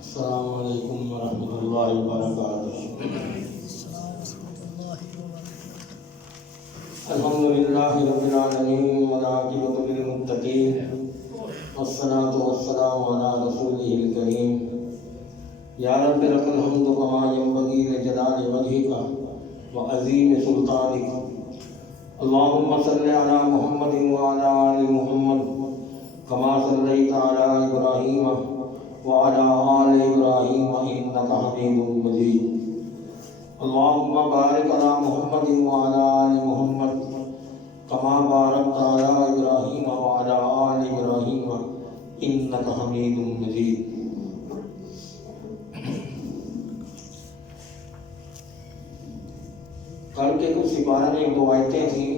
السلام علیکم ورحمۃ اللہ وبرکاتہ۔ الحمد للہ رب العالمین والعاقبۃ للمتقین والصلاة والسلام علی رسولہ الکریم۔ یا رب لک الحمد کما ینبغی لجلال وجہک وعظیم سلطانک۔ اللہم صل علی محمد وعلی آل محمد کما صلیت علی ابراہیم وعلی آل ابراہیم انک حمید مجید۔ اللہم بارک علی محمد وعلی آل محمد کما بارکت علی ابراہیم وعلی آل ابراہیم انک حمید مجید۔ کل کے کچھ سپارہ میں ایک دو آیتیں تھیں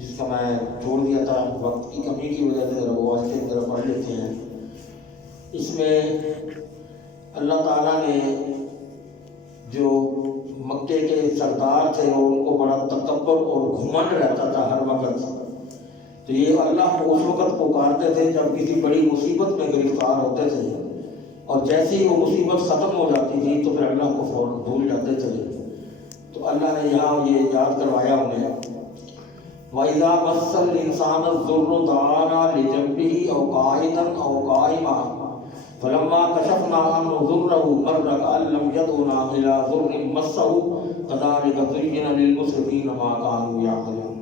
جس کا میں چھوڑ دیا تھا، وقت کی کمی کی وجہ سے وہ آیتیں ذرا پڑھ لیتے ہیں۔ اس میں اللہ تعالیٰ نے جو مکے کے سردار تھے اور ان کو بڑا تکبر اور گھمنڈ رہتا تھا ہر وقت، تو یہ اللہ کو اس وقت پکارتے تھے جب کسی بڑی مصیبت میں گرفتار ہوتے تھے، اور جیسے ہی وہ مصیبت ختم ہو جاتی تھی تو پھر اللہ کو فوراً بھول جاتے تھے۔ تو اللہ نے یہاں یہ یاد کروایا انہیں، وَإِذَا مَسَّ الْإِنسَانَ الضُّرُّ دَعَانَا لِجَنبِهِ أَوْ قَاعِدًا أَوْ قَائِمًا فَلَمَّا كَشَفْنَا عَنْهُ ضُرَّهُ مَرَّ كَأَن لَّمْ يَدْعُنَا إِلَىٰ ضُرٍّ مَّسَّهُ كَذَٰلِكَ زُيِّنَ لِلْمُسْرِفِينَ مَا كَانُوا يَعْمَلُونَ۔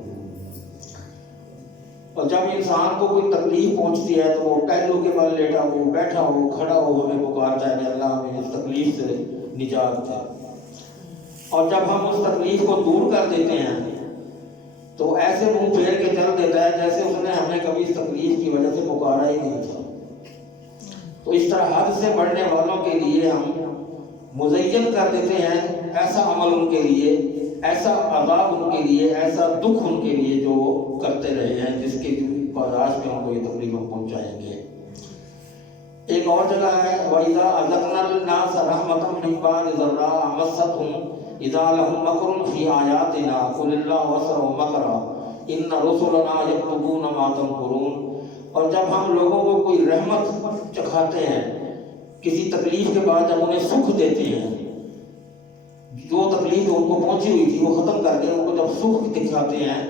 اور جب انسان کو کوئی تکلیف پہنچتی ہے تو وہ پہلو کے بل لیٹا ہو، بیٹھا ہو، کھڑا ہو، ہمیں پکارتا ہے کہ اللہ ہمیں اس تکلیف سے نجات دے۔ اور جب ہم اس تکلیف کو دور کر دیتے ہیں تو ایسے منہ پھیر کے چل دیتا ہے جیسے اس نے ہمیں کبھی اس تکلیف کی وجہ سے پکارا ہی نہیں تھا۔ تو اس طرح حد سے بڑھنے والوں کے لیے ہم مزین کر دیتے ہیں ایسا عمل ان کے لیے، ایسا عذاب ان کے لیے، ایسا دکھ ان کے لیے جو وہ کرتے رہے ہیں، جس کے پاداش میں ان کو یہ تکلیف ہم پہنچائیں گے۔ ایک اور جگہ ہے وَإِذَا أَذَقْنَا النَّاسَ رَحْمَةً مِّن بَعْدِ ضَرَّاءَ مَسَّتْهُمْ إِذَا لَهُم مَّكْرٌ فِي آيَاتِنَا قُلِ اللَّهُ أَسْرَعُ مَكْرًا إِنَّ رُسُلَنَا يَكْتُبُونَ مَا تَمْكُرُونَ۔ اور جب ہم لوگوں کو کوئی رحمت چکھاتے ہیں، کسی تکلیف کے بعد جب انہیں سکھ دیتے ہیں، جو تکلیف ان کو پہنچی ہوئی تھی وہ ختم کر کے ان کو جب سکھ دکھاتے ہیں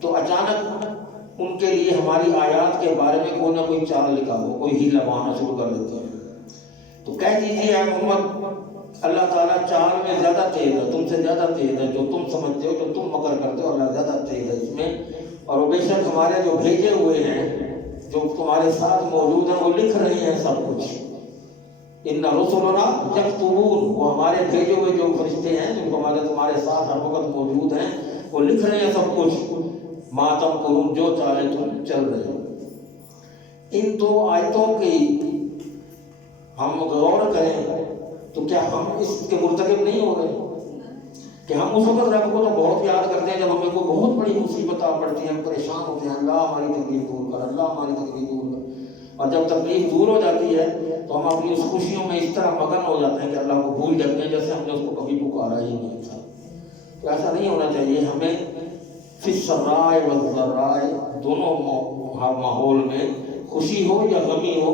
تو اچانک ان کے لیے ہماری آیات کے بارے میں کوئی نہ کوئی چال نکالو، کوئی ہیلا مارنا شروع کر دیتے ہیں۔ تو کہہ دیجیے اے محمد، اللہ تعالیٰ چال میں زیادہ تیز ہے، تم سے زیادہ تیز ہے، جو تم سمجھتے ہو، جو تم مکر کرتے ہو، اللہ زیادہ تیز ہے اس میں۔ اور وہ بے شک ہمارے جو بھیجے ہوئے ہیں، جو تمہارے ساتھ موجود ہیں، وہ لکھ رہے ہیں سب کچھ۔ ان رسلنا یکتبون، وہ ہمارے بھیجے ہوئے جو فرشتے ہیں جو تمہارے ساتھ ہر وقت موجود ہیں، وہ لکھ رہے ہیں سب کچھ۔ ما تمکرون، جو چالیں تم چل رہے ہو۔ ان دو آیتوں کی ہم غور کریں تو کیا ہم اس کے مرتکب نہیں ہو رہے کہ ہم اس وقت رب کو تو بہت یاد کرتے ہیں جب ہمیں کوئی بہت بڑی مصیبت آ پڑتی ہے، ہم پریشان ہوتے ہیں، اللہ ہماری تکلیف دور کر، اللہ ہماری تکلیف دور کر۔ اور جب تکلیف دور ہو جاتی ہے تو ہم اپنی اس خوشیوں میں اس طرح مگن ہو جاتے ہیں کہ اللہ کو بھول جاتے ہیں جیسے ہم نے اس کو کبھی پکارا ہی نہیں تھا۔ تو ایسا نہیں ہونا چاہیے۔ ہمیں فی السراء والضراء، دونوں ماحول میں خوشی ہو یا غمی ہو،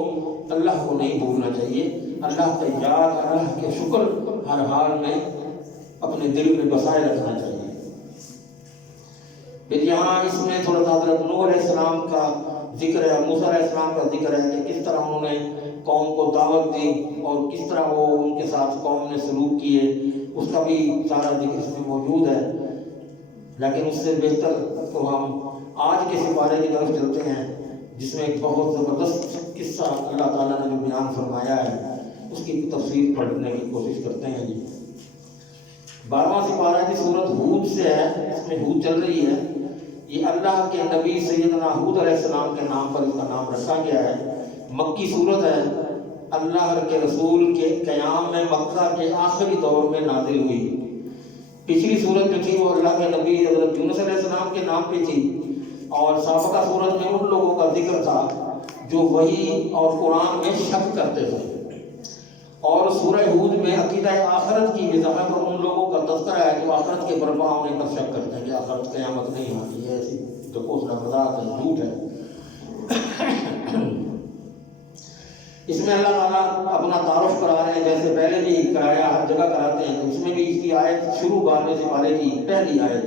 اللہ کو نہیں بھولنا چاہیے۔ اللہ کا یاد، اللہ کے شکر ہر حال میں اپنے دل میں بسائے رکھنا چاہیے۔ پھر یہاں اس میں تھوڑا سا حضرت نوح علیہ السلام کا ذکر ہے، موسیٰ علیہ السلام کا ذکر ہے کہ کس طرح انہوں نے قوم کو دعوت دی اور کس طرح وہ ان کے ساتھ قوم نے سلوک کیے، اس کا بھی سارا ذکر اس میں موجود ہے۔ لیکن اس سے بہتر تو ہم آج کے سپارے کی طرف چلتے ہیں جس میں ایک بہت زبردست قصہ اللہ تعالیٰ نے جو بیان فرمایا ہے اس کی تفسیر پڑھنے کی کوشش کرتے ہیں۔ 12واں سپارہ کی سورت ہود سے ہے، اس میں ہود چل رہی ہے۔ یہ اللہ کے نبی سیدنا ہود علیہ السلام کے نام پر اس کا نام رکھا گیا ہے۔ مکی سورت ہے، اللہ کے رسول کے قیام میں مکہ کے آخری دور میں نازل ہوئی۔ پچھلی سورت جو تھی وہ اللہ کے نبی حضرت یونس علیہ السلام کے نام پہ تھی، اور سابقہ سورت میں ان لوگوں کا ذکر تھا جو وحی اور قرآن میں شک کرتے تھے، اور سورہ ہود میں عقیدہ آخرت کی وضاحت اور ان لوگوں کا تذکرہ ہے جو آخرت کے برپا ہونے پر شک کرتے ہیں کہ آخرت قیامت نہیں آتی ہے، ایسی جو کوسلا مذاق ہے، جھوٹ ہے۔ اس میں اللہ تعالیٰ اپنا تعارف کرا رہے ہیں، جیسے پہلے بھی کرایا، ہر جگہ کراتے ہیں، تو اس میں بھی اس کی آیت شروع 12ویں سپارے کی پہلی آیت،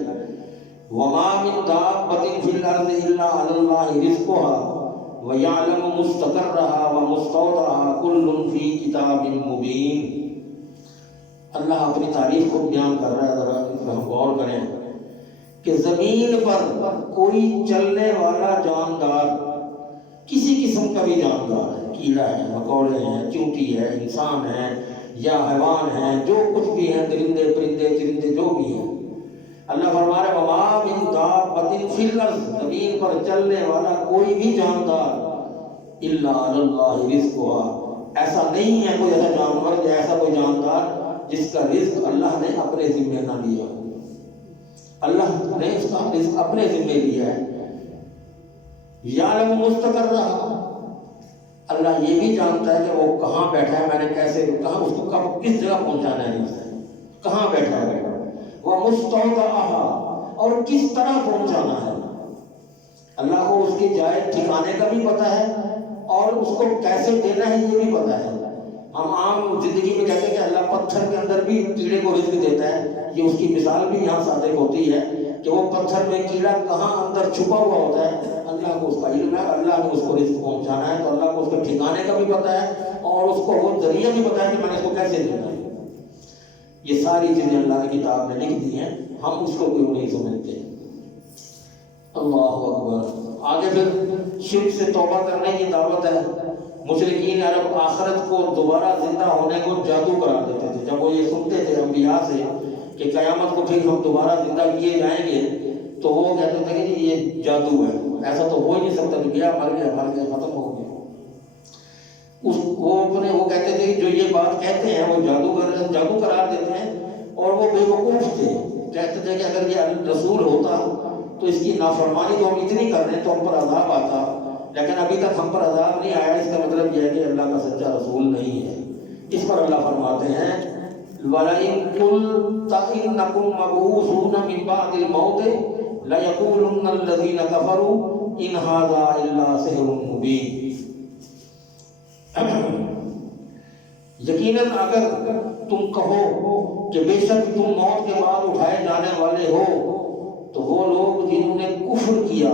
وَمَا مِن دَابَّةٍ فِي الْأَرْضِ إِلَّا عَلَى اللَّهِ رِزْقُهَا وَيَعْلَمُ مُسْتَقَرَّهَا وَمُسْتَوْدَعَهَا كُلٌّ فِي كِتَابٍ مُبِينٍ۔ اللہ اپنی تعریف کو بیان کر رہا ہے، ذرا اس پر ہم غور کریں کہ زمین پر کوئی چلنے والا جاندار، کسی قسم کا بھی جاندار ہے، کیڑا ہے، مکوڑے ہیں، چونٹی ہے، انسان ہے یا حیوان ہے، جو کچھ بھی ہیں، درندے پرندے چرندے جو بھی ہیں، اللہ فرما رہا ہے وَمَا مِن دَابَّةٍ فِي الْأَرْضِ، زمین پر چلنے والا کوئی بھی جاندار، إِلَّا عَلَى اللَّهِ رِزْقُهَا، ایسا نہیں ہے کوئی ایسا جانور یا ایسا کوئی جاندار جس کا رزق اللہ نے اپنے ذمہ نہ لیا، اللہ نے اس کا رزق اپنے ذمہ لیا ہے۔ یعلم مستقرہا، اللہ یہ بھی جانتا ہے کہ وہ کہاں بیٹھا ہے، میں نے کیسے کہاں اس کو کب کس جگہ پہنچانا ہے، کہاں بیٹھا ہے، وہ مستودعہا، اور کس طرح پہنچانا ہے، اللہ کو اس کی جائے ٹھکانے کا بھی پتہ ہے اور اس کو کیسے دینا ہے یہ بھی پتہ ہے۔ ہم عام زندگی میں کہتے ہیں کہ اللہ پتھر کے اندر بھی کیڑے کو رزق دیتا ہے، یہ اس کی مثال بھی یہاں صادق ہوتی ہے کہ وہ پتھر میں کیڑا کہاں اندر چھپا ہوا ہوتا ہے، اللہ کو اس کا علم ہے، اللہ نے اس کو رزق پہنچانا ہے، تو اللہ کو اس کے ٹھکانے کا بھی پتہ ہے اور اس کو وہ ذریعہ بھی پتہ ہے کہ میں نے اس کو کیسے دینا ہے۔ یہ ساری چیزیں اللہ کی کتاب میں لکھ دی ہیں، ہم اس کو کیوں نہیں سمجھتے؟ اللہ اکبر۔ آگے پھر شرک سے توبہ کرنے کی دعوت ہے۔ مشرکین عرب آخرت کو دوبارہ زندہ ہونے کو جادو قرار دیتے تھے، جب وہ یہ سنتے تھے انبیاء سے کہ قیامت کو پھر ہم دوبارہ زندہ کیے جائیں گے، تو وہ کہتے تھے کہ جی یہ جادو ہے، ایسا تو ہو ہی نہیں سکتا کہ گیا مر گیا ختم ہو گیا۔ وہ کہتے تھے کہ جو یہ بات کہتے ہیں وہ جادو قرار دیتے ہیں، اور وہ بے وقوف تھے، کہتے تھے کہ اگر یہ رسول ہوتا تو اس کی نافرمانی تو ہم اتنی کر رہے ہیں تو ہم پر عذاب آتا، لیکن ابھی تک ہم پر عذاب نہیں آیا، اس کا مطلب یہ ہے کہ اللہ کا سچا رسول نہیں ہے۔ اس پر اللہ فرماتے ہیں وَلَئِن قُلْتَ إِنَّكُمْ مَبْعُوثُونَ مِن بَعْدِ الْمَوْتِ لَيَقُولُنَّ الَّذِينَ كَفَرُوا إِنْ هَذَا إِلَّا سِحْرٌ مُبِينٌ۔ یقیناً اگر تم کہو کہ بے شک تم موت کے بعد اٹھائے جانے والے ہو، تو وہ لوگ جنہوں نے کفر کیا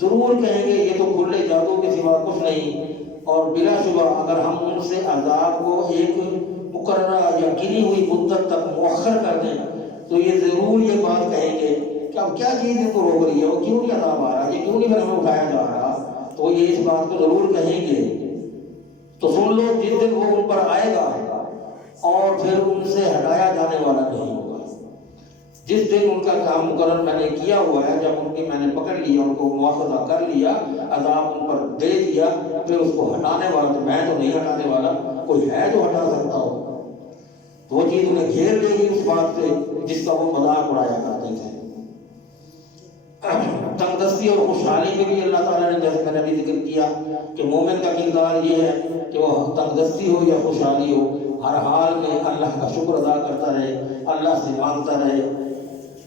ضرور کہیں گے یہ تو کھلے جادو کے سوا کچھ نہیں، اور بلا شبہ اگر ہم ان سے عذاب کو ایک مقررہ یا گنی ہوئی مدت تک مؤخر کر دیں تو یہ ضرور یہ بات کہیں گے کہ اب کیا چیز ان کو روک رہی ہے، وہ کیوں نہیں عذاب آ رہا، یہ کیوں نہیں ہمیں اٹھایا جا رہا، تو یہ اس بات کو ضرور کہیں گے۔ تو سن لو جس دن وہ ان پر آئے گا اور پھر ان سے ہٹایا جانے والا نہیں ہوگا، جس دن ان کا کام مقرر میں نے کیا ہوا ہے، جب ان کی میں نے پکڑ لیا، ان کو مواخذہ کر لیا، عذاب ان پر دے دیا، پھر اس کو ہٹانے والا تو میں تو نہیں ہٹانے والا، کوئی ہے جو ہٹا سکتا ہو، تو وہ چیز انہیں گھیر لے گی اس بات سے جس کا وہ مذاق اڑایا کرتے تھے۔ تنگ دستی اور خوشحالی میں بھی اللہ تعالیٰ نے جیسے میں نے بھی ذکر کیا کہ مومن کا کردار یہ ہے کہ وہ تنگ دستی ہو یا خوشحالی ہو، ہر حال میں اللہ کا شکر ادا کرتا رہے، اللہ سے مانگتا رہے،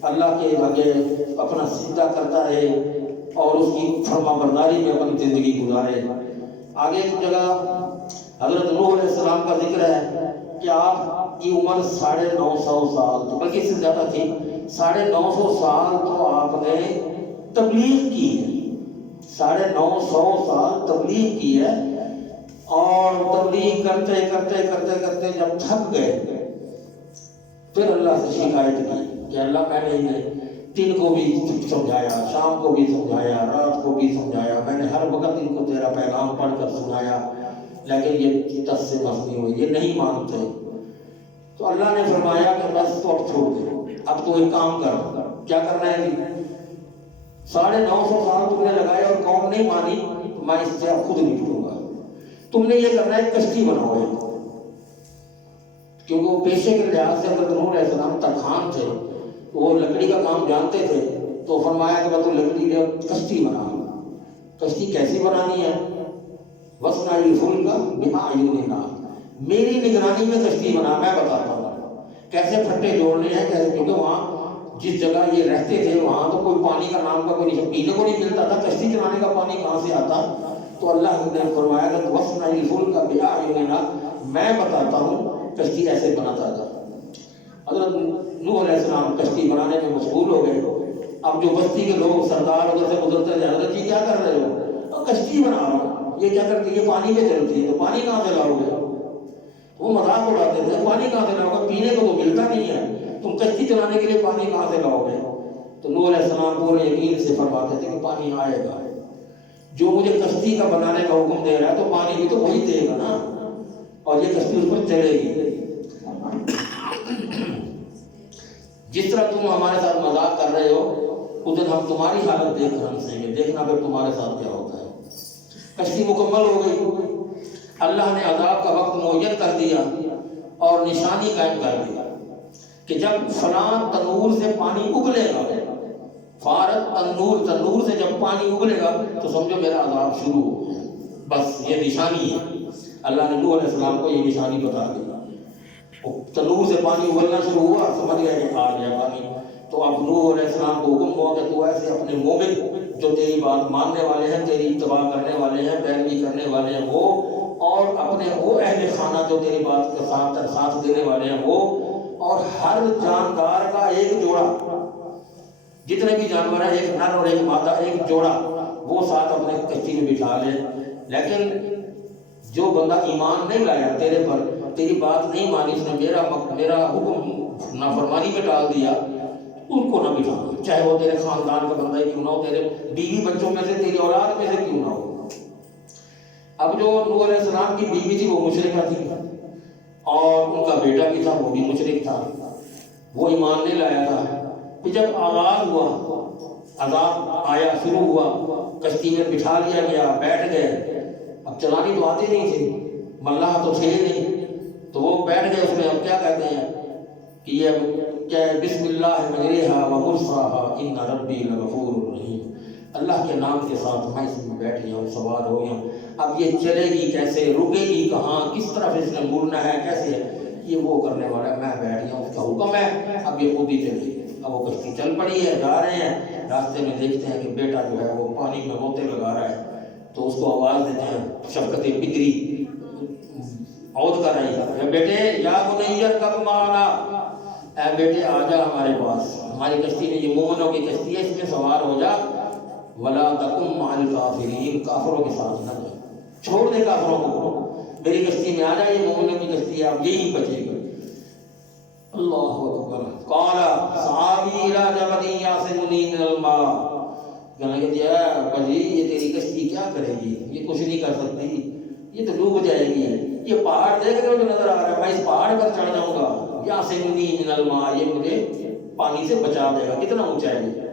اللہ کے آگے اپنا سجدہ کرتا رہے اور اس کی فرما برداری میں اپنی زندگی گزارے۔ آگے ایک جگہ حضرت نوح علیہ السلام کا ذکر ہے کہ آپ کی عمر 950 سال، بلکہ اس سے زیادہ تھی، 950 سال تو آپ نے تبلیغ کی ہے، 950 سال تبلیغ کی ہے، اور تبلیغ کرتے کرتے کرتے کرتے جب تھک گئے پھر اللہ سے شکایت کی کہ اللہ میں نے انہیں دن کو بھی سمجھایا، شام کو بھی سمجھایا، رات کو بھی سمجھایا، میں نے ہر وقت ان کو تیرا پیغام پڑھ کر سنایا، لیکن یہ دس سے بس نہیں ہوئی، یہ نہیں مانتے۔ تو اللہ نے فرمایا کہ بس تو اب چھوڑ دے، اب تو ایک کام کر، کیا کرنا ہے جی؟ 950 سال تم نے لگائے اور قوم نہیں مانی، تو میں اس سے اب خود نکلوں گا، تم نے یہ کرنا ہے کشتی بناؤ، کیونکہ وہ پیشے کے لحاظ سے حضرت نوح علیہ السلام ترخان تھے، وہ لکڑی کا کام جانتے تھے، تو فرمایا کہ تو لکڑی کے کشتی بنا۔ کشتی کیسی بنانی ہے؟ وَاصْنَعِ الْفُلْكَ بِأَعْيُنِنَا، میری نگرانی میں کشتی بنا، میں بتاتا ہوں کیسے پھٹے جوڑنے ہیں، کیسے، کیونکہ وہاں جس جگہ یہ رہتے تھے وہاں تو کوئی پانی کا نام کا کوئی نہیں، پینے کو نہیں ملتا تھا، کشتی چلانے کا پانی کہاں سے آتا؟ تو اللہ نے فرمایا کہ وَاصْنَعِ الْفُلْكَ بِأَعْيُنِنَا، میں بتاتا ہوں کشتی ایسے بناتا تھا۔ حضرت نوح علیہ السلام کشتی بنانے میں مشغول ہو گئے۔ اب جو بستی کے لوگ سردار ادھر سے گزرتے تھے، حضرت جی کیا کر رہے ہو؟ کشتی بنا رہا ہوں۔ یہ کیا کرتی ہے؟ یہ پانی میں چلتی ہے، تو پانی کہاں سے لاؤ گے؟ وہ مذاق اڑاتے تھے، پانی کہاں سے لاؤ گے؟ پینے کو تو ملتا نہیں ہے، تم کشتی چلانے کے لیے پانی کہاں سے لاؤ گے؟ تو نوح علیہ السلام پورے یقین سے فرماتے تھے کہ پانی آئے گا، جو مجھے کشتی کا بنانے کا حکم دے رہا ہے تو پانی بھی تو وہی دے گا نا، اور یہ کشتی اس پر چلے گی۔ جس طرح تم ہمارے ساتھ مذاق کر رہے ہو، اس دن ہم تمہاری حالت دیکھ کر ہنسیں گے، دیکھنا پھر تمہارے ساتھ کیا ہوتا ہے۔ کشتی مکمل ہو گئی، اللہ نے عذاب کا وقت معین کر دیا اور نشانی قائم کر دیا کہ جب فلاں تنور سے پانی ابلے گا، فارت تنور، تنور سے جب پانی ابلے گا تو سمجھو میرا عذاب شروع ہو گیا۔ بس یہ نشانی ہے، اللہ نے نوح علیہ السلام کو یہ نشانی بتا دی۔ تنور سے پانی ابلنا شروع ہوا، سمجھ گیا کہ آ گیا پانی۔ تو اب نوح علیہ السلام کو حکم ہوا کہ تو ایسے اپنے مومن جو تیری بات ماننے والے ہیں، تیری اتباع کرنے والے ہیں، پیروی کرنے والے ہیں وہ، اور اپنے وہ اہل خانہ جو تیری بات کے ساتھ دینے والے ہیں وہ، اور ہر جاندار کا ایک جوڑا، جتنے بھی جانور ہیں، ایک نر اور ایک مادہ، ایک جوڑا، وہ ساتھ اپنے کشتی میں بٹھا لے۔ لیکن جو بندہ ایمان نہیں لایا تیرے پر، تیری بات نہیں مانی، اس نے میرا حکم نافرمانی میں ڈال دیا، ان کو نہ بٹھانا، چاہے وہ تیرے خاندان کا بندہ ہی کیوں نہ ہو، تیرے بیوی بچوں میں سے، تیری اولاد میں سے کیوں نہ ہو۔ اب جو نوح علیہ السلام کی بیوی تھی وہ مشرکہ تھی، اور ان کا بیٹا بھی تھا وہ بھی مشرک تھا، وہ ایمان نہیں لایا تھا۔ پھر جب آغاز ہوا، عذاب آیا، شروع ہوا، کشتی میں بٹھا لیا گیا، بیٹھ گئے۔ اب چلانی تو آتی نہیں تھی، ملاح تو تھے نہیں، تو وہ بیٹھ گئے اس میں۔ اب کیا کہتے ہیں کہ یہ کیا ہے، بسم اللہ مجریہا ومرساہا ان ربی لغفور رحیم، اللہ کے نام کے ساتھ میں اس میں بیٹھ گیا ہوں، سوار ہو گیا ہوں۔ اب یہ چلے گی کیسے، رکے گی کہاں، کس طرف اس نے مڑنا ہے، کیسے ہے، یہ وہ کرنے والا ہے، میں بیٹھ گیا ہوں، اس کا حکم ہے، اب یہ خود ہی چلے گی۔ اب وہ کشتی چل پڑی ہے، جا رہے ہیں، راستے میں دیکھتے ہیں کہ بیٹا جو ہے وہ پانی میں غوطے لگا رہا ہے، تو اس کو آواز دیتے ہیں، شفقت بکری عود کر رہی ہے، بیٹے یا بنی ارکب معنا، اے بیٹے آ جا ہمارے پاس، ہماری کشتی میں، یہ مومنوں کی کشتی ہے، اس میں سوار ہو جا، ولا تکن مع الکافرین، کافروں کے ساتھ نہ جا، چھوڑ دے کافروں کو، میری کشتی میں آ جا، یہ مومنوں کی کشتی ہے، اب یہی بچے گا۔ اللہ اکبر۔ قال صحابی الی جبل یعصمنی من الماء، کہنے لگے جی ابا جی یہ تیری کشتی کیا کرے گی، یہ کچھ نہیں کر سکتی، یہ تو ڈوب جائے گی، یہ پہاڑ دیکھ رہے ہو جو نظر آ رہا ہے، میں اس پہاڑ پر چڑھ جاؤں گا، یعصمنی من الماء، یہ مجھے پانی سے بچا دے گا، کتنا اونچا ہے یہ۔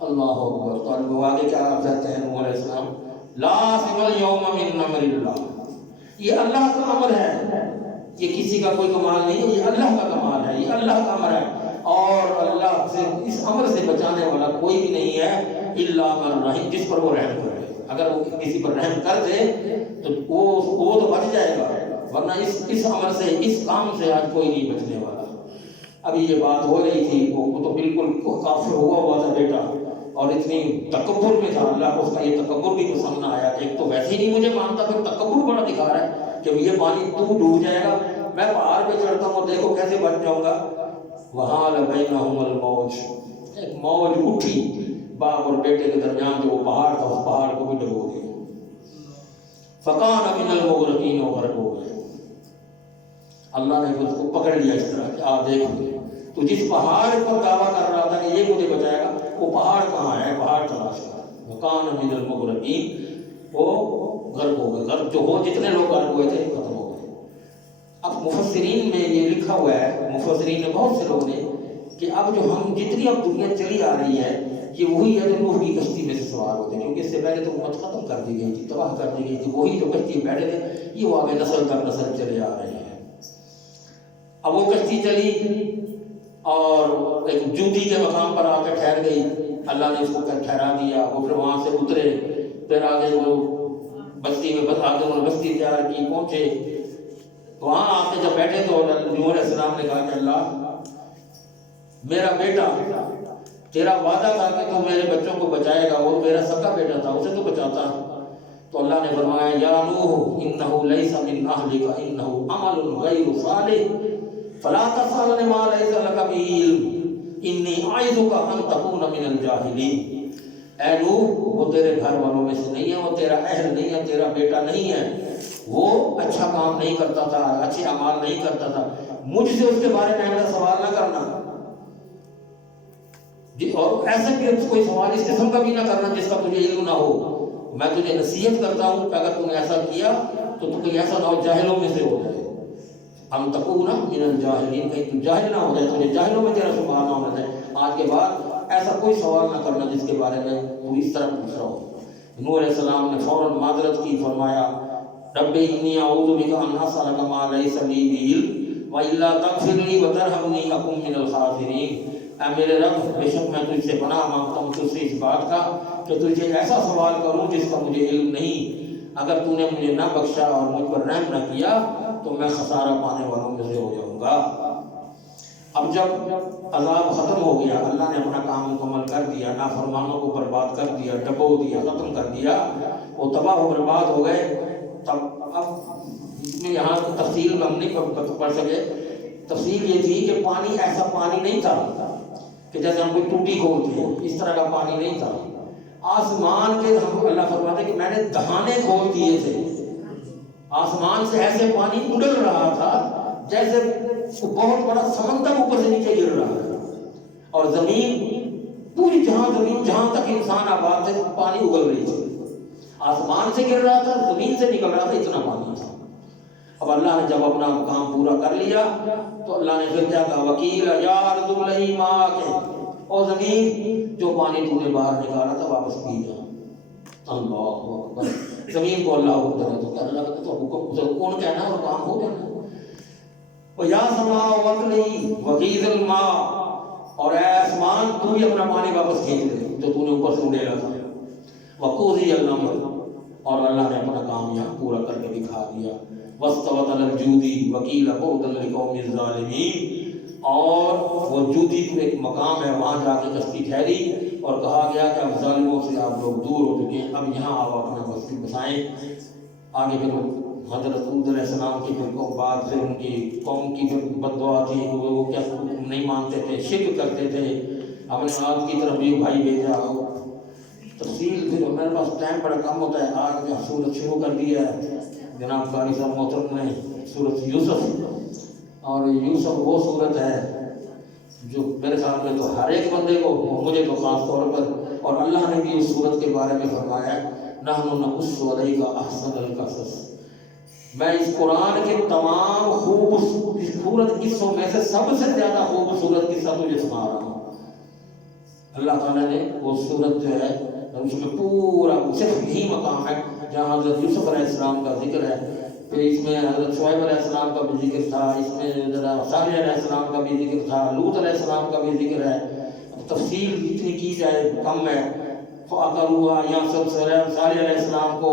اللہ اکبر۔ تو اب آگے کیا کہتے ہیں نوح علیہ السلام، لا عاصم اليوم من امر اللہ، یہ اللہ کا امر ہے، یہ کسی کا کوئی کمال نہیں ہے، یہ اللہ کا کمال ہے، یہ اللہ کا امر ہے، اور اللہ سے اس امر سے بچانے والا کوئی بھی نہیں ہے، الا من رحم، جس پر وہ رحم کرے۔ اگر وہ کسی پر رحم کر دے تو وہ تو بچ جائے گا، ورنہ اس امر سے، اس کام سے آج کوئی نہیں بچنے والا۔ ابھی یہ بات ہو رہی تھی، وہ تو بالکل کافر ہوا تھا بیٹا، اور اتنی تکبر میں تھا، اللہ کو اس کا یہ تکبر بھی پسند نہ آیا، ایک تو ویسے ہی نہیں مجھے مانتا، پھر تکبر بڑا دکھا رہا ہے کہ یہ پانی تو ڈوب جائے گا، میں پہاڑ پہ چڑھتا ہوں، دیکھو کیسے بچ جاؤں گا۔ وہاں بینہم الموج، ایک موج اٹھی باپ اور بیٹے کے درمیان، جو وہ پہاڑ تھا اس پہاڑ کو بھی ڈبو دیا، فکان من المغرقین، و غرق ہو گئے۔ اللہ نے اس کو پکڑ لیا اس طرح کہ آپ دیکھ، تو جس پہاڑ پر دعویٰ کر رہا تھا کہ یہ مجھے بچائے گا، وہ پہاڑ کہاں ہے، پہاڑ تلاش کر، فکان من المغرقین، وہ غرق ہو گئے، غرق جو ہو جتنے لوگ غرق ہوئے تھے ختم ہو گئے۔ اب مفسرین میں یہ لکھا ہوا ہے، مفسرین نے بہت سے لوگ نے، کہ اب جو ہم جتنی اب دنیا چلی آ رہی ہے، یہ وہی ہے جو نوح کی کشتی میں سے سوار ہوتے ہیں، کیونکہ اس سے پہلے تو امت ختم کر دی گئی تھی، تباہ کر دی گئی تھی، وہی جو کشتی میں بیٹھے تھے یہ وہ آگے نسل در نسل چلے آ رہے ہیں۔ اب وہ کشتی چلی اور ایک جودی کے مقام پر آ کے ٹھہر گئی، اللہ نے اس کو ٹھہرا دیا، وہ پھر وہاں سے اترے، پھر آگے وہ بستی میں، بس آگے انہوں نے بستی تیار کی، پہنچے، وہاں آ کے جب بیٹھے تو نوح علیہ السلام نے کہا کہ اللہ، میرا بیٹا، تیرا وعدہ تھا کہ تو میرے بچوں کو بچائے گا، وہ میرا سکا بیٹا تھا، اسے تو بچاتا، تو اللہ نے فرمایا یا نوح انہ لیس من اہلک انہ عمل غیر صالح فلا تسألنی ما لیس لک بہ علم انی اعظک ان تکون من الجاہلین۔ اے نوح وہ تیرے گھر والوں میں سے نہیں ہے، وہ تیرا اہل نہیں ہے، تیرا بیٹا نہیں ہے، وہ اچھا کام نہیں کرتا تھا، اچھے اعمال نہیں کرتا تھا، مجھ سے اس کے بارے میں ایسا سوال نہ کرنا جی، اور ایسا کہ کوئی سوال اس قسم کا بھی نہ کرنا جس کا تجھے علم نہ ہو۔ میں تجھے نصیحت کرتا ہوں کہ اگر تم نے ایسا کیا تو تو کوئی ایسا نہ ہو جاہلوں میں سے ہو جائے، ہم تکون من الجاہلین، کہیں تو جاہل نہ ہو جائے، تجھے جاہلوں میں تیرا شمار نہ ہونا چاہے۔ آج کے بعد ایسا کوئی سوال نہ کرنا جس کے بارے میں تو اس طرح پوچھ رہا ہو۔ نوح علیہ السلام نے فوراً معذرت کی، فرمایا رب انی اعوذ بک ان اسألک ما لیس لی بہ علم والا تغفر لی وترحمنی اکن من الخاسرین۔ اے میرے رب، بے شک میں تجھ سے پناہ مانگتا ہوں تجھ سے اس بات کا کہ تجھے ایسا سوال کروں جس کا مجھے علم نہیں، اگر تو نے مجھے نہ بخشا اور مجھ پر رحم نہ کیا تو میں خسارہ پانے والوں میں سے ہو جاؤں گا۔ اب جب عذاب ختم ہو گیا، اللہ نے اپنا کام مکمل کر دیا، نافرمانوں کو برباد کر دیا، ڈبو دیا، ختم کر دیا، وہ تباہ و برباد ہو گئے۔ تب اب اس میں یہاں تفصیل ہم نہیں پڑھ سکے، تفصیل یہ تھی کہ پانی ایسا پانی نہیں تھا کہ جیسے ہم کوئی ٹوٹی کھولتے ہیں، اس طرح کا پانی نہیں تھا۔ آسمان کے ہم اللہ فرماتے کہ میں نے دہانے کھول دیے تھے، آسمان سے ایسے پانی اڑل رہا تھا جیسے بہت بڑا سمندر اوپر سے نیچے گر رہا ہے، اور زمین پوری زمین جہاں تک انسان آباد تھے پانی اگل رہی تھی، آسمان سے گر رہا تھا، زمین سے نکل رہا تھا، اتنا پانی تھا۔ اب اللہ نے جب اپنا کام پورا کر لیا تو اللہ نے پھر کیا کہا وکیل یا ارض ابلعی ماءک، اور زمین جو پانی تو نے باہر نکالا تھا واپس پی جا۔ اللہ اکبر، زمین کو اللہ حکم کرے تو کیا اللہ تو حکم کون کہنا اور کام ہو جانا۔ وَيَا سَمَاءُ وَاقْلِعِي وَغِيضَ الْمَاءُ، اور اے آسمان تو بھی اپنا پانی واپس کھینچ لے جو تو نے اوپر سے اڑیلا تھا۔ وَقُضِيَ الْأَمْرُ، اور اللہ نے اپنا کام یہاں پورا کر کے دکھا دیا۔ وَاسْتَوَتْ عَلَى الْجُودِ وَقِيلَ بُعْدًا لِقَوْمِ الظَّالِمِينَ، اور وہ جودی کو ایک مقام ہے، وہاں جا کے کشتی ٹھہری اور کہا گیا کہ اب ظالموں سے آپ لوگ دور ہو چکے ہیں، اب یہاں آپ اپنا بستی بسائیں۔ آگے پھر حضرت ہود علیہ السلام کی پھر بعد سے ان کی قوم کی پھر بد دعا تھی، وہ کیا نہیں مانتے تھے، شرک کرتے تھے، اپنے آپ کی طرف بھی بھائی بھیجا۔ تفصیل پھر میرے پاس ٹائم بڑا کم ہوتا ہے، آج سورت شروع کر دی ہے جناب قاری صاحب محترم نے، سورت یوسف، اور یوسف وہ سورت ہے جو میرے خیال میں تو ہر ایک بندے کو، مجھے تو خاص طور پر، اور اللہ نے بھی اس سورت کے بارے میں فرمایا نحن نقص علیک احسن القصص، میں اس قرآن کے تمام خوبصورت قصوں میں سے سب سے زیادہ خوبصورت قصہ تجھے سنا رہا ہوں۔ اللہ تعالیٰ نے وہ سورت جو ہے اس میں پورا صرف یہی مقام ہے جہاں حضرت یوسف علیہ السلام کا ذکر ہے، پھر اس میں حضرت شعیب علیہ السلام کا بھی ذکر تھا، اس میں صالح علیہ السلام کا بھی ذکر تھا، لوط علیہ السلام کا بھی ذکر ہے۔ تفصیل اتنی کی جائے کم ہے۔ فَأَقَرُوهَا، یہاں سب صالح علیہ السلام کو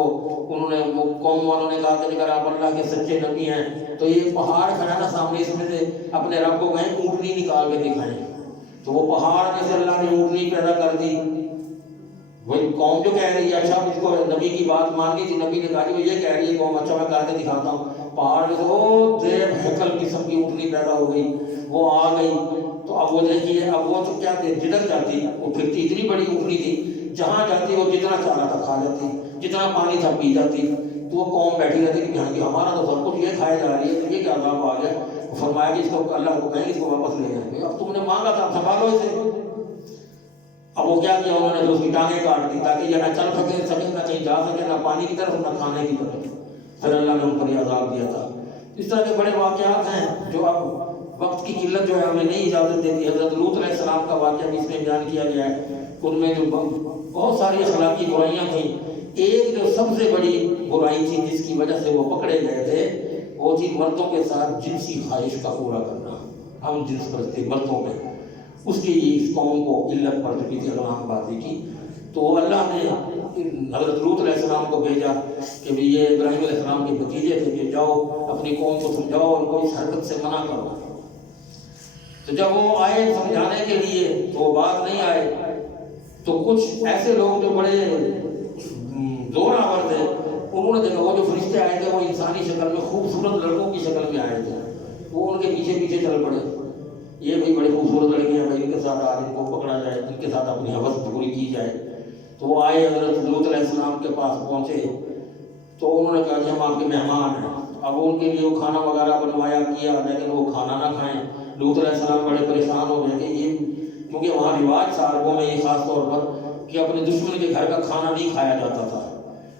انہوں نے قوم والوں نے کہا کہ اگر آپ اللہ کے سچے نبی ہیں تو یہ پہاڑ کھڑا نا سامنے، اس میں سے اپنے رب کو کہیں اونٹنی نکال کے دکھائیں، تو وہ پہاڑ میں سے اللہ نے اونٹنی پیدا کر دی۔ وہی قوم جو کہہ رہی ہے اچھا اس کو نبی کی بات مان گئی تھی، نبی نے کہا کہ وہ یہ کہہ رہی ہے قوم اچھا میں کر کے دکھاتا ہوں، پہاڑ میں سے وہ دیر ہیکل قسم کی اونٹنی پیدا ہو گئی، وہ آ گئی۔ تو اب وہ دیکھیے، اب وہ تو کیا جدھر جاتی وہ پھرتی، اتنی بڑی اونٹنی تھی، جہاں جاتی وہ جتنا چاہا تھا کھا جاتی، جتنا پانی تھا پی جاتی۔ تو وہ قوم بیٹھی رہتی کہ ہاں جی ہمارا تو سب کچھ یہ کھائے جا رہی ہے، تو یہ کیا عذاب آ گیا۔ فرمایا کہ اس کو اللہ کو کہیں اس کو واپس لے جائیں گے، اب تم نے مانگا تھا سنبھالو اسے۔ اب وہ کیا کیا انہوں نے اس کی ٹانگیں کاٹ دی تاکہ یہ نہ چل سکے نہ کہیں جا سکے، نہ پانی کی طرف نہ کھانے کی طرف۔ پھر اللہ نے ان پر یہ عذاب دیا تھا۔ اس طرح کے بڑے واقعات ہیں جو اب وقت کی قلت جو ہے ہمیں نہیں اجازت دیتی۔ حضرت لوط علیہ السلام کا واقعہ بھی اس میں بیان کیا گیا ہے، ان میں جو بہت ساری اخلاقی برائیاں تھیں، ایک جو سب سے بڑی برائی تھی جس کی وجہ سے وہ پکڑے گئے تھے وہ تھی مردوں کے ساتھ جنسی خواہش کا پورا کرنا، ہم جنس پرستی مردوں میں، اس کی اس قوم کو علت پڑ چکی تھی علام بازی کی۔ تو اللہ نے حضرت لوط علیہ السلام کو بھیجا کہ بھی یہ ابراہیم علیہ السلام کے بھتیجے تھے کہ جاؤ اپنی قوم کو سمجھاؤ، ان کو اس حرکت سے منع کرو۔ تو جب وہ آئے سمجھانے کے لیے تو وہ بات نہیں آئے، تو کچھ ایسے لوگ جو بڑے زور آور تھے انہوں نے دیکھا وہ جو فرشتے آئے تھے وہ انسانی شکل میں خوبصورت لڑکوں کی شکل میں آئے تھے. وہ ان کے پیچھے پیچھے چل پڑے. یہ بھائی بڑے خوبصورت لڑکے ہیں بھائی، ان کے ساتھ آج ان کو پکڑا جائے، ان کے ساتھ اپنی حوث پوری کی جائے. تو وہ آئے حضرت لوط علیہ السلام کے پاس پہنچے تو انہوں نے کہا کہ ہم آپ کے مہمان ہیں. اب ان کے لیے وہ کھانا وغیرہ بنوایا کیا، لیکن وہ کھانا نہ کھائیں. لوط علیہ السلام بڑے پریشان ہو گئے کہ یہ، کیونکہ وہاں رواج تھا عربوں میں یہ خاص طور پر کہ اپنے دشمن کے گھر کا کھانا نہیں کھایا جاتا تھا.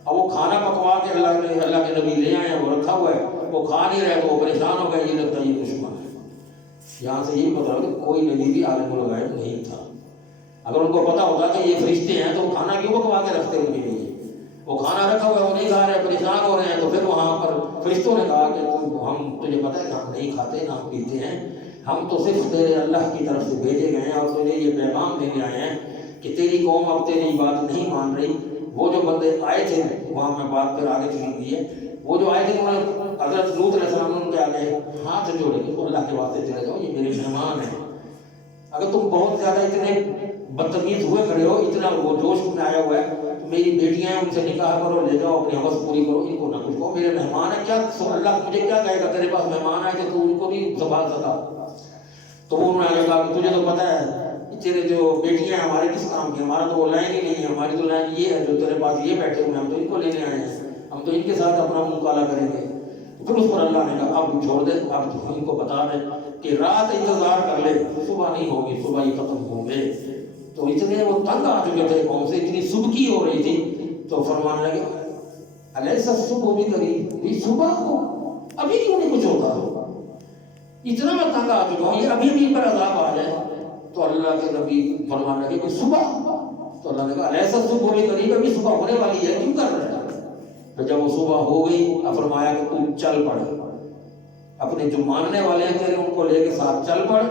اب وہ کھانا پکوا کے اللہ کے نبی لے آئے ہیں، وہ رکھا ہوا ہے، وہ کھا نہیں رہے تو وہ پریشان ہو گئے، یہ لگتا ہے یہ دشمن ہے. یہاں سے یہ پتا کہ کوئی نبی بھی عالم الغیب نہیں تھا. اگر ان کو پتا ہوتا کہ یہ فرشتے ہیں تو کھانا کیوں پکوا کے رکھتے ان کے لیے؟ وہ کھانا رکھا ہوا ہے، وہ نہیں کھا رہے، پریشان ہو رہے ہیں. تو پھر وہاں پر فرشتوں نے کہا کہ ہم تجھے پتہ ہے کہ ہم نہیں کھاتے نہ پیتے ہیں، ہم تو صرف تیرے اللہ کی طرف سے بھیجے گئے ہیں اور تجھے یہ پیغام دینے آئے ہیں کہ تیری قوم اب تیری بات نہیں مان رہی. وہ جو بندے آئے تھے وہاں میں بات پھر آگے چلی گئی ہے، وہ جو آئے تھے انہوں نے حضرت لوط علیہ السلام نے ان کے آگے ہاتھ جوڑے کہ تو اللہ کے واسطے چلے جاؤ، یہ میرے مہمان ہیں. اگر تم بہت زیادہ اتنے بدتمیز ہوئے کھڑے ہو، اتنا وہ جوش میں آیا ہوا ہے، تو میری بیٹیاں ہیں ان سے نکاح کرو، لے جاؤ، اپنی حوث پوری کرو، ان کو نہ کچھ کہو، میرے مہمان ہیں. کیا اللہ مجھے کیا کہے گا تیرے پاس مہمان آئے تھے تو ان کو نہیں سنبھال سکا؟ تو انہوں نے کہا کہ تجھے تو پتہ ہے تیرے جو بیٹیاں ہیں ہمارے کس کام کی، ہمارا تو وہ لائن ہی نہیں ہے، ہماری تو لائن یہ ہے جو تیرے پاس یہ بیٹھے ہوئے ہیں، ہم تو ان کو لینے آئے ہیں، ہم تو ان کے ساتھ اپنا منہ کالا کریں گے. پھر اس پر اللہ نے کہا اب چھوڑ دے، اب ان کو بتا دے کہ رات انتظار کر لے، صبح نہیں ہوگی، صبح ہی ختم ہوں گے. تو اتنے وہ تنگ آ چکے تھے قوم سے، اتنی سبکی ہو رہی تھی. تو فرمانے لگے الیس الصبح بھی قریب، یہ صبح کو ابھی کیوں نہیں کچھ ہوتا؟ اتنا میں تنگ آ چکا ہوں، یہ ابھی بھی پر عذاب آ جائے. تو اللہ کے نبی فرمانے لگے کہ صبح. تو اللہ نے کہا الیس الصبح بھی قریب، ابھی صبح ہونے والی ہے، کیوں کر رہے ہیں؟ تو جب وہ صبح ہو گئی فرمایا کہ تو چل پڑ، اپنے جو ماننے والے ہیں تیرے ان کو لے کے ساتھ چل پڑ،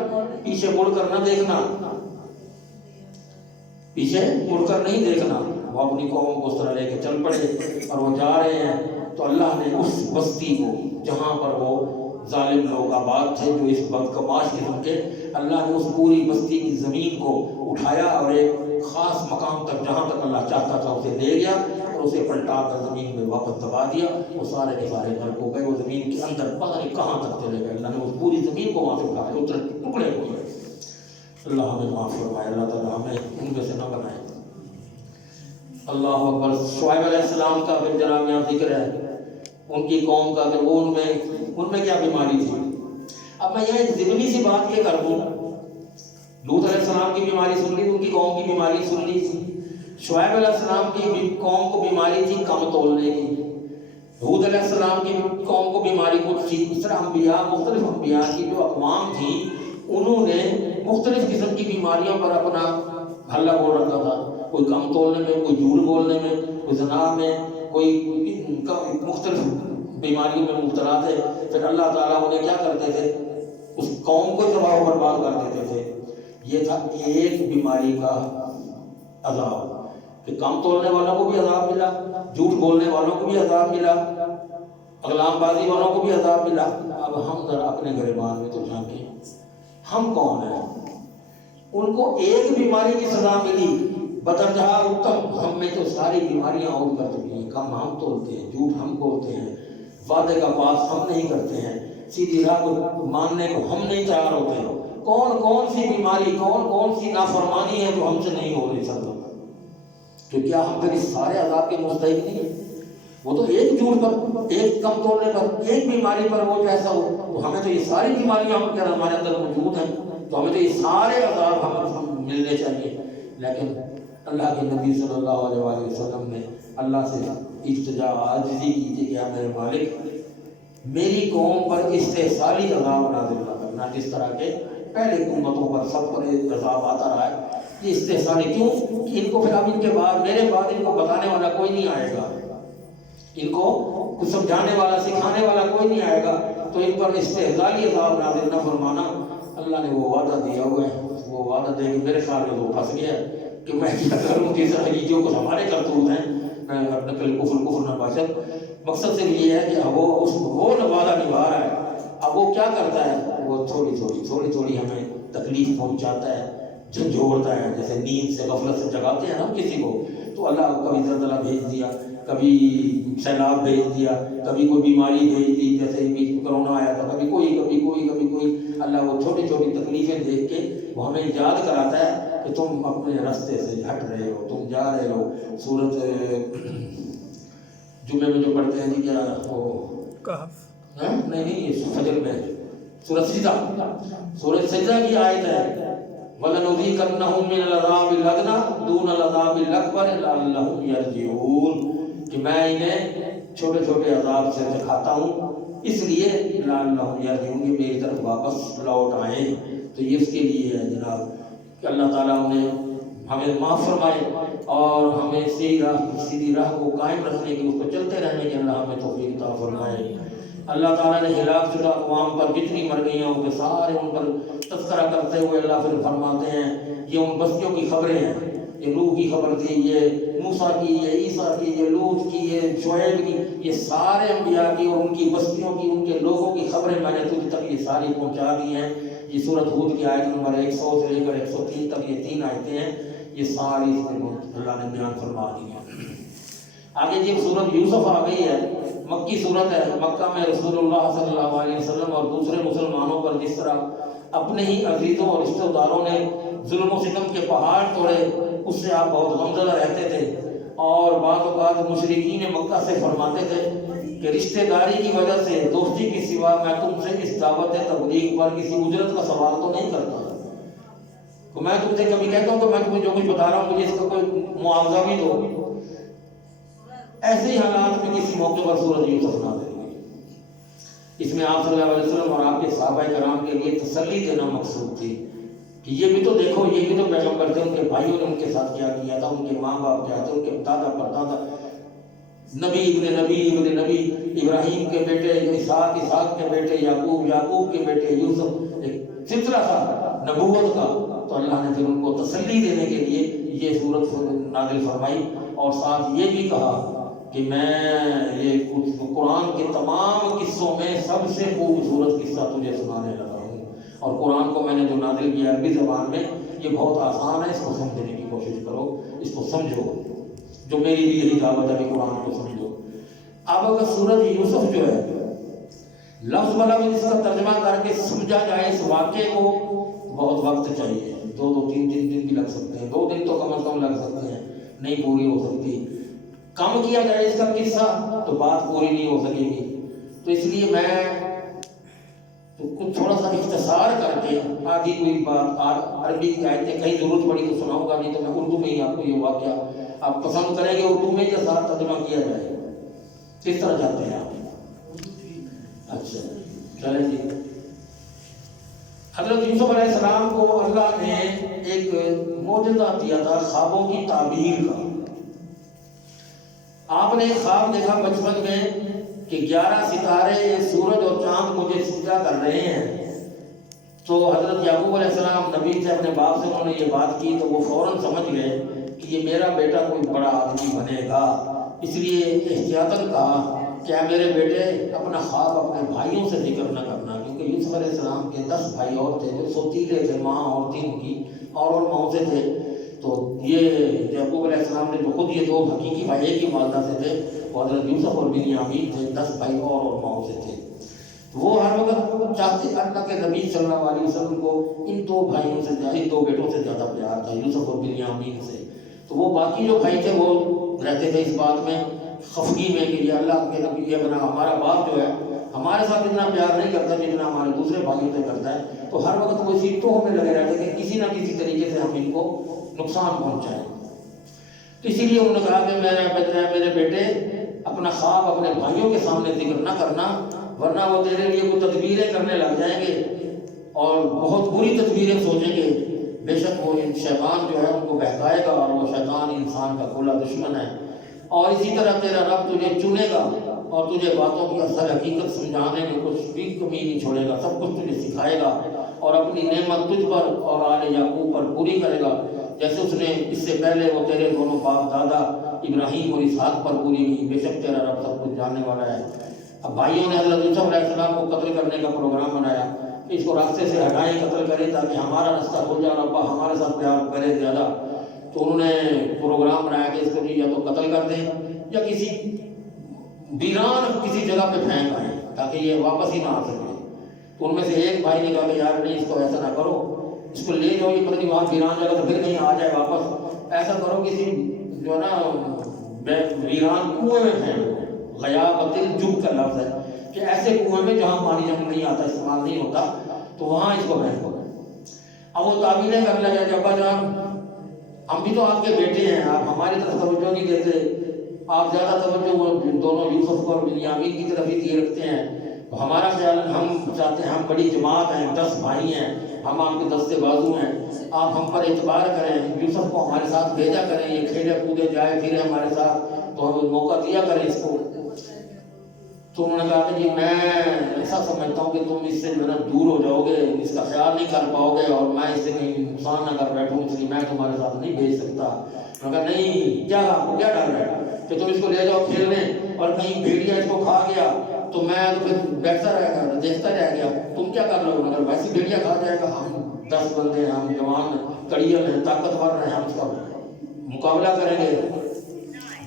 پیچھے مڑ کر نہ دیکھنا، پیچھے مڑ کر نہیں دیکھنا. وہ اپنی قوم کو اس طرح لے کے چل پڑے اور وہ جا رہے ہیں. تو اللہ نے اس بستی کو جہاں پر وہ ظالم لوگ آباد تھے جو اس بدکماش قسم کے، اللہ نے اس پوری بستی کی زمین کو اٹھایا اور ایک خاص مقام تک جہاں تک اللہ چاہتا تھا اسے لے گیا اور اسے پلٹا کر زمین میں واپس دبا دیا. وہ سارے کے سارے گھر کو گئے، وہ زمین کے اندر پتہ نہیں کہاں تک چلے گئے. اللہ نے اس پوری زمین کو وہاں سے اٹھایا، اتنے ٹکڑے ہو گئے. اللہ ہمیں معاف فرمائے، اللہ تعالیٰ ہمیں ان میں سے نہ بنائے. اللہ اکبر. شعیب علیہ السلام کا پھر جناب یہاں ذکر ہے، ان کی قوم کا کہ وہ ان میں کیا بیماری تھی. اب میں یہاں ایک ضمنی سی بات یہ کر دوں، لوط علیہ السلام کی بیماری سن لی، ان کی قوم کی بیماری سن لی. شعیب علیہ السلام کی قوم کو بیماری تھی کم تولنے کی، ہود علیہ السلام کی قوم کو بیماری کچھ تھی. اس طرح انبیاء، مختلف انبیاء کی جو اقوام تھیں انہوں نے مختلف قسم کی بیماریوں پر اپنا حلہ بول رکھا تھا. کوئی کم تولنے میں، کوئی جھوٹ بولنے میں، کوئی زنا میں، کوئی مختلف بیماریوں میں مبتلا تھے. پھر اللہ تعالیٰ انہیں کیا کرتے تھے، اس قوم کو تباہ و برباد کر دیتے تھے. یہ تھا ایک بیماری کا عذاب کہ کم تولنے والوں کو بھی عذاب ملا، جھوٹ بولنے والوں کو بھی عذاب ملا، اغلام بازی والوں کو بھی عذاب ملا. اب ہم ذرا اپنے گریبان میں تو جھانکیں، ہم کون ہیں؟ ان کو ایک بیماری کی سزا ملی، بدرجہ اتم ہم میں تو ساری بیماریاں عود کر چکی ہیں. کم ہم تولتے ہیں، جھوٹ ہم بولتے ہیں، وعدے کا پاس ہم نہیں کرتے ہیں، سیدھی راہ کو ماننے کو ہم نہیں تیار ہوتے ہیں. کون سی بیماری، کون سی نافرمانی ہے جو ہم سے نہیں ہو رہی سر؟ تو کیا ہم پھر اس سارے عذاب کے مستحق نہیں ہیں؟ وہ تو ایک جھوٹ پر، ایک کم توڑنے پر، ایک بیماری پر وہ جیسا ہو، تو ہمیں تو یہ ساری بیماریاں ہمارے اندر موجود ہیں، تو ہمیں تو یہ سارے عذاب ہم ملنے چاہیے. لیکن اللہ کے نبی صلی اللہ علیہ وآلہ وسلم نے اللہ سے التجا عاجزی کی تھی کہ اے میرے مالک میری قوم پر استحصالی عذاب نازل نہ کرنا، جس طرح کے پہلے امتوں پر سب پر عذاب آتا رہا ہے. یہ استحصالی کیوں کہ ان کو پھر اب ان کے بعد، میرے بعد ان کو بتانے والا کوئی نہیں آئے گا، ان کو کچھ سمجھانے والا، سکھانے والا کوئی نہیں آئے گا، تو ان پر استحصالی عذاب نازل نہ فرمانا. اللہ نے وہ وعدہ دیا ہوا ہے، وہ وعدہ دے کے میرے خیال میں وہ پھنس گیا کہ میں کیا کروں کہ جو کچھ ہمارے کرتوت ہیں، میں نقل کفر نہ باشد. مقصد صرف یہ ہے کہ وہ وعدہ نبھا رہا ہے. اب وہ کیا کرتا ہے، وہ تھوڑی تھوڑی ہمیں تکلیف پہنچاتا ہے، جھنجھوڑتا ہے. جیسے نیند سے، غفلت سے جگاتے ہیں نا کسی کو، تو اللہ کبھی زلزلہ بھیج دیا، کبھی سیلاب بھیج دیا، کبھی کوئی بیماری بھیج دی، جیسے بیچ میں کرونا آیا تھا، کبھی کوئی اللہ وہ چھوٹی چھوٹی تکلیفیں دیکھ کے وہ ہمیں یاد کراتا ہے کہ تم اپنے راستے سے ہٹ رہے ہو، تم جا رہے ہو۔ سورت جمعے میں جو پڑھتے ہیں جی، کیا وہ کہف، نہیں فجر میں سورۃ سجدہ کی آیت ہے، وَلَنُذِيقَنَّهُم مِّنَ الْعَذَابِ الْأَدْنَىٰ دُونَ الْعَذَابِ الْأَكْبَرِ لَعَلَّهُمْ يَرْجِعُونَ، کہ میں انہیں چھوٹے چھوٹے عذاب سے دکھاتا ہوں اس لیے لعلہم یرجعون، یہ میری طرف واپس لوٹ آئیں۔ تو یہ اس کے لیے ہے جناب کہ اللہ تعالیٰ انہیں ہمیں معاف فرمائے اور ہمیں سیدھی راہ کو قائم رکھنے کی، اس کو چلتے رہنے کی اللہ ہمیں توفیق عطا فرمائے۔ اللہ تعالیٰ نے ہلاک شدہ اقوام پر جتنی مر گئی ہیں ان کے سارے ان پر تذکرہ کرتے ہوئے اللہ پھر فرماتے ہیں یہ ان بستیوں کی خبریں ہیں، یہ نوح کی خبر تھی، یہ موسیٰ کی، یہ عیسیٰ کی، یہ لوط کی، یہ شعیب کی، یہ سارے انبیاء کی اور ان کی بستیوں کی، ان کے لوگوں کی خبریں میں نے تجھ تک یہ ساری پہنچا دی ہیں۔ یہ سورۃ ہود کی آیت نمبر 100 سے لے کر 103 تک یہ 3 آیتیں ہیں، یہ ساری اللہ نے بیان فرما دی ہیں۔ آگے جب سورۃ یوسف آ گئی ہے، مکی سورت ہے، مکہ میں رسول اللہ صلی اللہ علیہ وسلم اور دوسرے مسلمانوں پر جس طرح اپنے ہی عزیزوں اور رشتہ داروں نے ظلم و ستم کے پہاڑ توڑے، اس سے آپ بہت غمزدہ رہتے تھے، اور بعض اوقات مشرکین مکہ سے فرماتے تھے کہ رشتہ داری کی وجہ سے، دوستی کی سوا میں تم سے اس دعوت تبلیغ پر کسی اجرت کا سوال تو نہیں کرتا، تو میں تم سے کبھی کہتا ہوں کہ میں تمہیں جو کچھ بتا رہا ہوں مجھے اس کا کوئی معاوضہ بھی دو۔ ایسے ہی حالات میں کسی موقع پر سورۃ یوسف نازل ہوئی، اس میں آپ صلی اللہ علیہ وسلم اور آپ کے صحابہ کرام کے لیے تسلی دینا مقصود تھی کہ یہ بھی تو دیکھو، یہ بھی تو پیغمبر تھے، ان کے بھائیوں نے ان کے ساتھ کیا کیا تھا، ان کے ماں باپ کیا تھے، ان کے دادا پردادا، نبی ابن نبی ابراہیم کے بیٹے اسحاق کے بیٹے یعقوب کے بیٹے یوسف، ایک سلسلہ تھا نبوت کا۔ تو اللہ نے پھر ان کو تسلی دینے کے لیے یہ سورت نازل فرمائی، اور ساتھ یہ بھی کہا کہ میں یہ قرآن کے تمام قصوں میں سب سے خوبصورت قصہ تجھے سنانے لگا ہوں، اور قرآن کو میں نے جو نازل کیا عربی زبان میں، یہ بہت آسان ہے، اس کو سمجھنے کی کوشش کرو، اس کو سمجھو، جو میری بھی یہی دعوت ہے کہ قرآن کو سمجھو۔ اب اگر سورۃ یوسف جو ہے لفظ بلفظ اس کا ترجمہ کر کے سمجھا جائے اس واقعے کو، بہت وقت چاہیے، 2-3 دن بھی لگ سکتے ہیں، 2 دن تو کم از کم لگ سکتے ہیں، نہیں پوری ہو سکتی۔ کم کیا جائے اس کا قصہ تو بات پوری نہیں ہو سکے گی، تو اس لیے میں کچھ تھوڑا سا اختصار کر کے آگے کوئی بات عربی کی آیتیں کہیں ضرورت پڑی تو سناؤں گا، نہیں تو میں اردو میں ہی آپ کو یہ واقعہ آپ پسند کریں گے اردو میں یا ساتھ ترجمہ کیا جائے، کس طرح چاہتے ہیں آپ؟ اچھا چلیں جی۔ حضرت یوسف علیہ السلام کو اللہ نے ایک معجزہ دیا تھا خوابوں کی تعبیر کا۔ آپ نے خواب دیکھا بچپن میں کہ 11 ستارے، سورج اور چاند مجھے سجدہ کر رہے ہیں، تو حضرت یعقوب علیہ السلام نبی سے اپنے باپ سے انہوں نے یہ بات کی، تو وہ فوراً سمجھ گئے کہ یہ میرا بیٹا کوئی بڑا آدمی بنے گا، اس لیے احتیاطاً کہا کہ اے میرے بیٹے اپنا خواب اپنے بھائیوں سے ذکر نہ کرنا، کیونکہ یوسف علیہ السلام کے 10 بھائی اور تھے جو سوتیلے تھے، ماں اور تین کی اور ماؤں سے تھے، تو یہ یعقوب علیہ السلام نے جو خود یہ 2 حقیقی بھائی ایک ہی والدہ سے تھے، وہ حضرت یوسف اور بنیامین تھے، 10 بھائی اور ماؤں سے تھے، وہ ہر وقت چاہتے اللہ کے نبی صلی اللہ علیہ وسلم کو ان 2 بھائیوں سے زیادہ، ان 2 بیٹوں سے زیادہ پیار تھا، یوسف اور بنیامین سے، تو وہ باقی جو بھائی تھے وہ رہتے تھے اس بات میں خفگی میں کہ یہ اللہ کے نبی، یہ بنا ہمارا باپ جو ہے ہمارے ساتھ اتنا پیار نہیں کرتا جتنا ہمارے دوسرے بھائیوں سے کرتا ہے، تو ہر وقت وہ اسی توہ میں لگے رہتے کہ کسی نہ کسی طریقے سے ہم ان کو نقصان پہنچائیں۔ تو اسی لیے انہوں نے کہا کہ میرے بیٹے اپنا خواب اپنے بھائیوں کے سامنے ذکر نہ کرنا، ورنہ وہ تیرے لیے کوئی تدبیریں کرنے لگ جائیں گے اور بہت بری تدبیریں سوچیں گے، بے شک وہ شیطان جو ہے ان کو بہکائے گا، اور وہ شیطان انسان کا کھلا دشمن ہے، اور اسی طرح تیرا رب تجھے چنے گا اور تجھے باتوں کی اصل حقیقت سمجھانے میں کچھ بھی کمی نہیں چھوڑے گا، سب کچھ تجھے سکھائے گا اور اپنی نعمت تجھ پر اور آل یعقوب پر پوری کرے گا، جیسے اس نے اس سے پہلے وہ تیرے دونوں باپ دادا ابراہیم اور اسحاق پر پوری کی، بے شک تیرا رب سب کچھ جاننے والا ہے۔ اب بھائیوں نے حضرت یوسف علیہ السلام کو قتل کرنے کا پروگرام بنایا کہ اس کو راستے سے ہٹائیں، قتل کریں تاکہ ہمارا راستہ کھل جائے اور ابا ہمارے ساتھ پیار کرے زیادہ، تو انہوں نے پروگرام بنایا کہ اس کو یا تو قتل کر دیں یا کسی ویران کسی جگہ پہ پھینک آئیں تاکہ یہ واپس ہی نہ آ سکے۔ تو ان میں سے ایک بھائی نے کہا کہ یار نہیں، اس کو ایسا نہ کرو، اس کو لے جاؤ، یہ پتہ نہیں وہاں ویران جگہ تو پھر کہیں آ جائے واپس، ایسا کرو کسی جو ہے نا ویران کنویں میں پھینکو۔ غیابۃ الجب کا لفظ ہے کہ ایسے کنویں میں جہاں پانی جب نہیں آتا، استعمال نہیں ہوتا، تو وہاں اس کو پھینکو۔ اب وہ تعبیریں کرنے لگے کہ ابا جان ہم بھی تو آپ کے بیٹے ہیں، آپ ہماری طرف توجہ نہیں دیتے، آپ زیادہ توجہ وہ دونوں یوسف اور بنیامین کی طرف ہی دیے رکھتے ہیں، ہمارا خیال ہم چاہتے ہیں، ہم بڑی جماعت ہیں، 10 بھائی ہیں، ہم آپ کے دستے بازو ہیں، آپ ہم پر اعتبار کریں، یوسف کو ہمارے ساتھ بھیجا کریں، یہ کھیلے کودے جائے پھرے ہمارے ساتھ، تو ہمیں موقع دیا کریں اس کو۔ تو انہوں نے کہا کہ جی میں ایسا سمجھتا ہوں کہ تم اس سے جو ہے نا دور ہو جاؤ گے، اس کا خیال نہیں کر پاؤ گے، اور میں اس سے کہیں نقصان نہ کر بیٹھوں، اس لیے میں تمہارے ساتھ نہیں بھیج سکتا۔ انہوں نے کہا نہیں، کیا آپ کو کیا ڈر ہے کہ تم اس کو لے جاؤ کھیلنے اور کہیں بھیڑیا اس کو کھا گیا تو میں تو پھر بیٹھتا رہ گیا، دیکھتا رہ گیا، تم کیا کر لو گے؟ اگر ویسے بھیڑیا کھا جائے گا، ہم 10 بندے ہیں، ہم جوان کڑیل ہیں، طاقتور ہیں، ہم اس کا مقابلہ کریں گے۔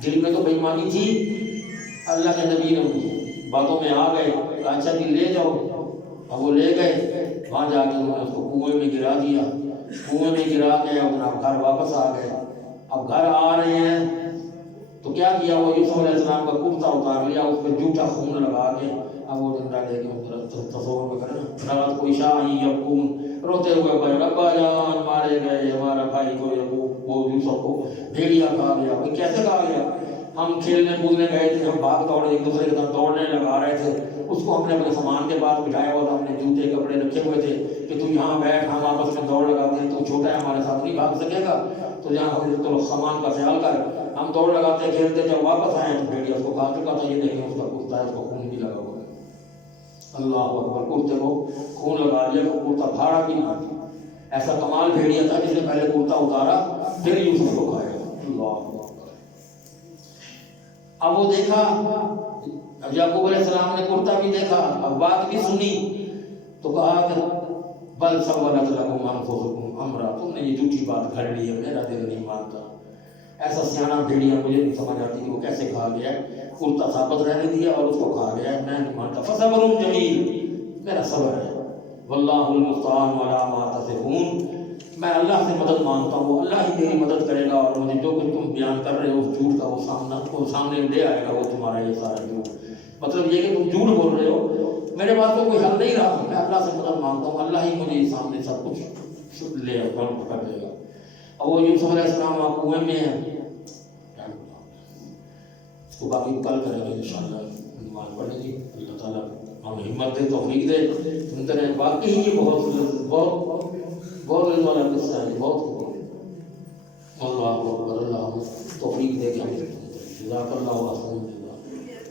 دل میں تو بے ایمانی تھی، اللہ کے نبی نے باتوں میں آ گئے، اچھا جی لے جاؤ۔ اب وہ لے گئے، وہاں جا کے انہوں نے اس کو کنویں میں گرا دیا، کنویں میں گرا کے اب گھر واپس آ گئے۔ اب گھر آ رہے ہیں تو کیا کیا، وہ یوسف علیہ السلام کا کرتا اتار لیا، اس پہ جھوٹا خون لگا کے، اب وہ ڈنڈا لے کے تصور میں کرے نا، رات کو عشاء یبکون، روتے ہوئے بھائی ابا جان مارے گئے، ہمارا بھائی کو وہ یوسف کو بھیڑیا کھا گیا۔ بھائی کیسے کھا گیا؟ ہم کھیلنے کودنے گئے تھے، ہم بھاگ دوڑ ایک دوسرے کے ساتھ دوڑنے لگا رہے تھے، اس کو ہم نے اپنے سامان کے پاس بٹھایا ہوا تھا، ہم نے جوتے کپڑے رکھے ہوئے تھے کہ تو یہاں بیٹھ، ہم آپس میں دوڑ لگاتے ہیں، تو چھوٹا ہے ہمارے ساتھ نہیں بھاگ سکے گا، تو یہاں تو سامان کا خیال کر۔ ہم دوڑ لگاتے کھیلتے، جب واپس آئے تو بھیڑیا اس کو کھا چکا تھا، یہ دیکھیں اس کا کرتا ہے، اس کو خون بھی لگا ہوا ہے۔ اللہ اکبر، کرتے کو خون لگا دیا، کرتا پھاڑا بھی نہ۔ ایسا کمال بھیڑیا تھا جس نے پہلے کرتا اتارا پھر یوسف کو کھایا۔ اللہ اکبر۔ اب وہ دیکھا، اب یعقوب علیہ السلام نے کرتا بھی دیکھا، اب بات بھی سنی، تو کہا کہ بل سولت لکم انفسکم امرا، تم نے یہ جھوٹی بات گھڑ لی ہے، میرا دل نہیں مانتا۔ ایسا سیانا بھیڑیا مجھے نہیں سمجھ آتی کہ وہ کیسے کھا گیا، کرتا ثابت رہنے دیا اور اس کو کھا گیا، میں نہیں مانتا۔ فصبر جمیل، میرا صبر ہے، واللہ المستعان علی ما تصفون، میں اللہ سے مدد مانگتا ہوں، اللہ ہی میری مدد کرے گا، اور مجھے جو کچھ تم بیان کر رہے ہو اس جھوٹ کا وہ سامنے لے آئے گا، وہ تمہارا یہ سارا جھوٹ، مطلب یہ کہ تم جھوٹ بول رہے ہو، میرے پاس تو کوئی حل نہیں رہا، میں اللہ سے مدد مانگتا ہوں، اللہ ہی مجھے سامنے سب کچھ لے کر دے گا۔ اور وہ یوسف علیہ السلام وہاں کنویں میں ہے، اس کو باقی کل کریں گے انشاءاللہ، نماز پڑھیں گے، اللہ تعالیٰ ہم ہمت دے، توفیق دے، سنتے رہیں۔ واقعی یہ بہت بہت بہت علم والا قصہ ہے، بہت اللہ اکبر، اللہ توفیق دے کے ہم جزاک اللہ خیر۔